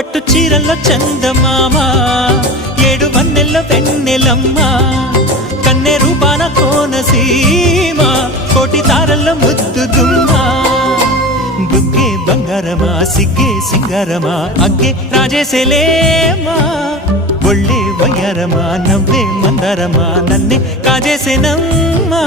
పట్టు చీరల్లో చందమామ ఏడు వన్నెల్లో వెన్నెలమ్మ కన్నె రూపాన కోనసీమ కోటి తారల్లో ముద్దుగుమ్మా బుగ్గే బంగారమా సిగ్గే సింగారమా అగ్గే రాజేసేలేమా ఒళ్ళే వయ్యారమా నవ్వే మందారమా నన్నే కాజేసేనమ్మా